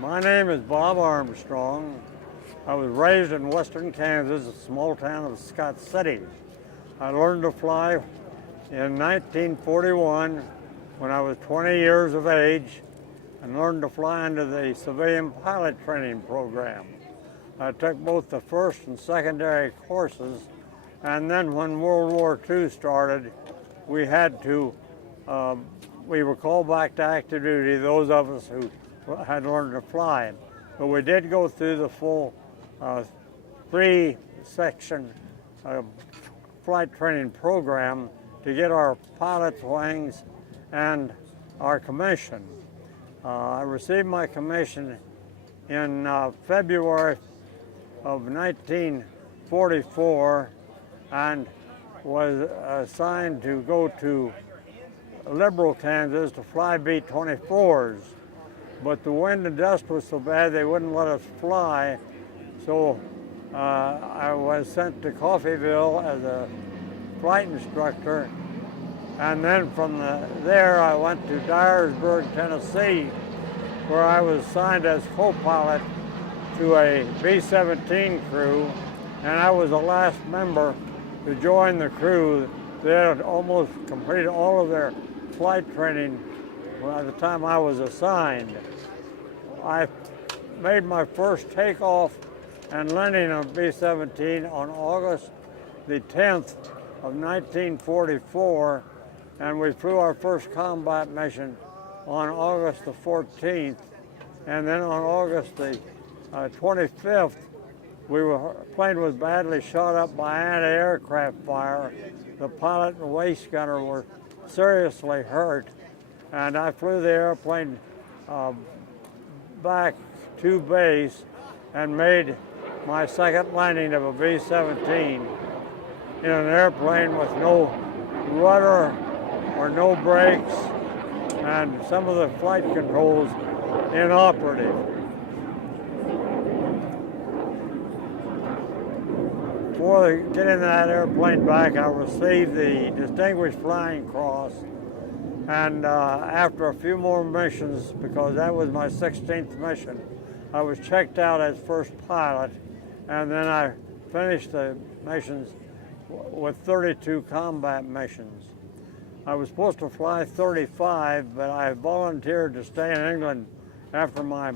My name is Bob Armstrong. I was raised in western Kansas, a small town of Scott City. I learned to fly in 1941 when I was 20 years of age and learned to fly under the civilian pilot training program. I took both the first and secondary courses, and then when World War II started, we were called back to active duty, those of us who had learned to fly. But we did go through the full three-section flight training program to get our pilot's wings and our commission. I received my commission in February of 1944 and was assigned to go to Liberal, Kansas to fly B-24s. But the wind and dust was so bad they wouldn't let us fly, so I was sent to Coffeyville as a flight instructor, and then from there I went to Dyersburg, Tennessee, where I was assigned as co-pilot to a B-17 crew, and I was the last member to join the crew. They had almost completed all of their flight training by the time I was assigned. I made my first takeoff and landing on B-17 on August the 10th of 1944, and we flew our first combat mission on August the 14th, and then on August the 25th, plane was badly shot up by anti-aircraft fire. The pilot and waist gunner were seriously hurt, and I flew the airplane back to base and made my second landing of a B-17 in an airplane with no rudder or no brakes and some of the flight controls inoperative. Before getting that airplane back, I received the Distinguished Flying Cross, and after a few more missions, because that was my 16th mission, I was checked out as first pilot, and then I finished the missions with 32 combat missions. I was supposed to fly 35, but I volunteered to stay in England after my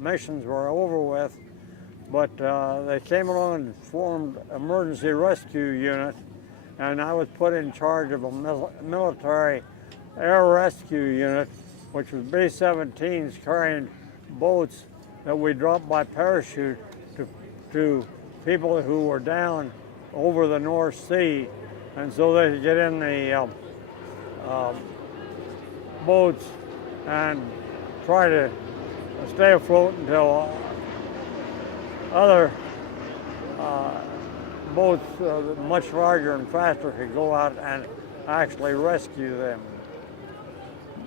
missions were over with. But they came along and formed emergency rescue unit, and I was put in charge of a military air rescue unit, which was B-17s carrying boats that we dropped by parachute to people who were down over the North Sea, and so they could get in the boats and try to stay afloat until other boats much larger and faster could go out and actually rescue them.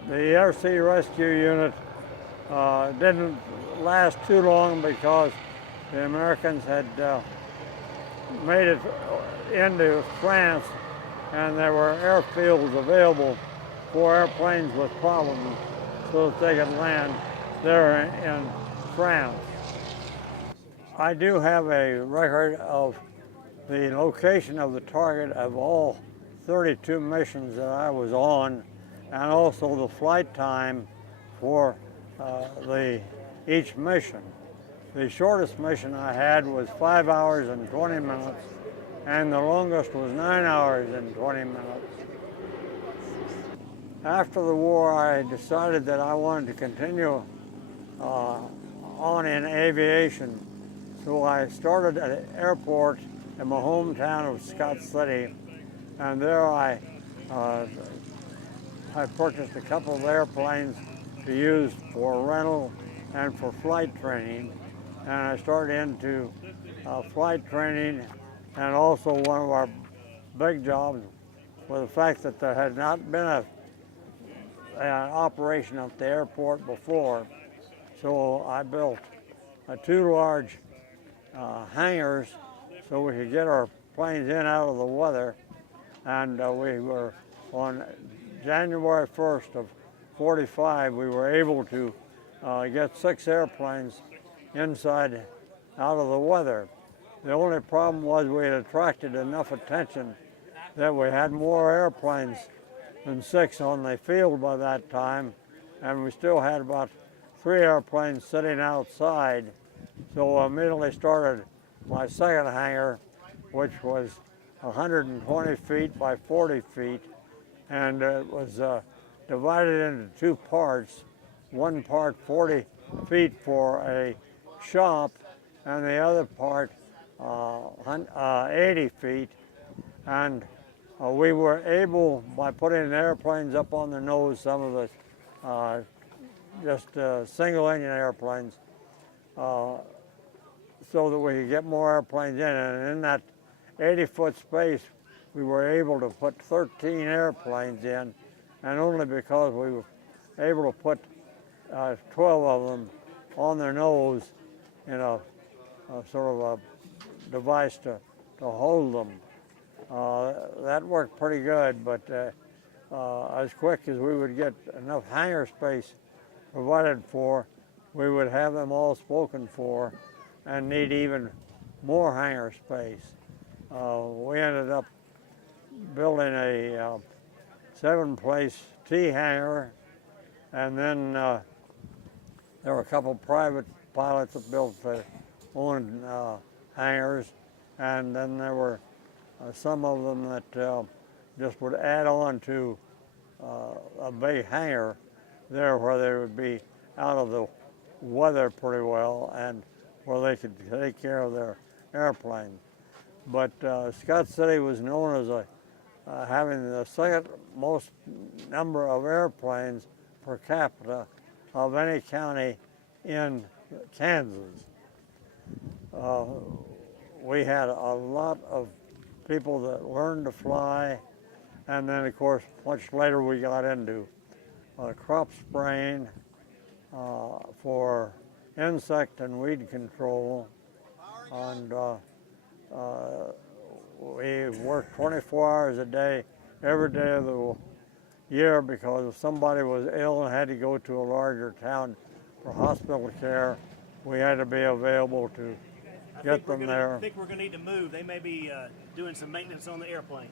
The Air Sea Rescue Unit didn't last too long because the Americans had made it into France, and there were airfields available for airplanes with problems so that they could land there in France. I do have a record of the location of the target of all 32 missions that I was on, and also the flight time for each mission. The shortest mission I had was 5 hours and 20 minutes, and the longest was 9 hours and 20 minutes. After the war, I decided that I wanted to continue on in aviation. So I started at an airport in my hometown of Scott City, and there I purchased a couple of airplanes to use for rental and for flight training. And I started into flight training, and also one of our big jobs was the fact that there had not been an operation at the airport before. So I built two large hangars so we could get our planes in out of the weather, and we were on January 1st of 45, we were able to get 6 airplanes inside out of the weather. The only problem was we had attracted enough attention that we had more airplanes than 6 on the field by that time, and we still had about 3 airplanes sitting outside. So I immediately started my second hangar, which was 120 feet by 40 feet, and it was divided into 2 parts. One part 40 feet for a shop, and the other part 80 feet. And we were able, by putting airplanes up on the nose, some of the just single engine airplanes, so that we could get more airplanes in. And in that 80-foot space, we were able to put 13 airplanes in, and only because we were able to put 12 of them on their nose in a sort of a device to hold them. That worked pretty good, but as quick as we would get enough hangar space provided for, we would have them all spoken for and need even more hangar space. We ended up building a 7-place T hangar, and then there were a couple private pilots that built their own hangars, and then there were some of them that just would add on to a big hangar there where they would be out of the weather pretty well and where they could take care of their airplanes. But Scott City was known as having the second most number of airplanes per capita of any county in Kansas. We had a lot of people that learned to fly, and then of course much later we got into crop spraying for insect and weed control, and we worked 24 hours a day every day of the year, because if somebody was ill and had to go to a larger town for hospital care, we had to be available to get them there. I think we're going to need to move. They may be doing some maintenance on the airplane.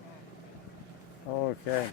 Okay.